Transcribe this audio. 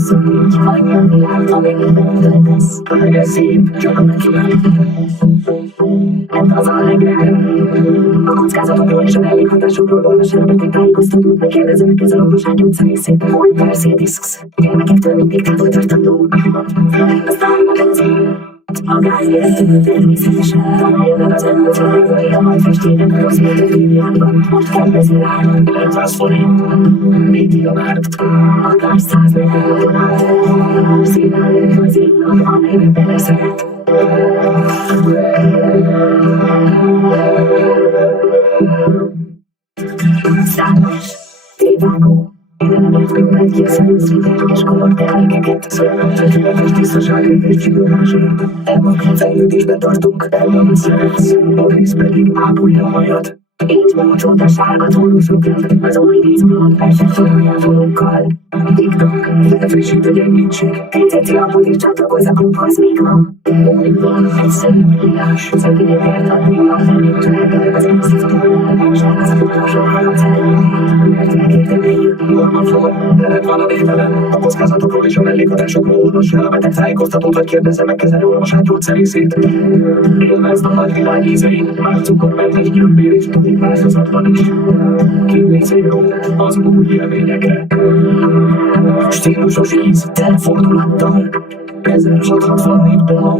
24, annyi világ, amennyi töltesz. Legyen szép, csak a ez az a a kockázatokról és a mellékhatásokról olvasálnak, tájékoztatót, meg kérdezzenek ezzel a orvosány gyógyszerészét. Hogy Mercedes, gyermekektől mindig távol tartandó. Aztán a gázélet természetesen találja meg az önműtőlegvai a majfestének rossz világban. Most kedvező áron 500 forint. Média márt. Akár 140 át. Szívvel az innak, amelyben beleszeret. Számos, tévágó, elemet követ készülsz ideges kolortermékeket. Tökéletes tisztaságért és csinálásért. Elmondja fejlődésben tartunk, elmondja szeretsz. A víz pedig ápolja a hajad. Így van a csonta sárga tónusokat, az új vízblond perfektorajávonókkal. TikTok, frissít a gyengítség, téteti a put és csatlakozz a klubhoz még ma. Úgy van, egyszerű írás, szegények eltartni a felnőttőleg, az emszívtől, az utolsó helyet mert megérdemeljük. Normafon, veled van a végtelen, a kockázatokról és a mellékhatásokról olvass el a beteg tájékoztatót, vagy kérdezze meg kezelő orvosát gyógyszerészét. Élvezd a nagy világ ízein, már cukormentes gyömbér és tudik változatban is. Kímészé jó az új élményekre. Stílusos íz, telefordulattal 1664 blog.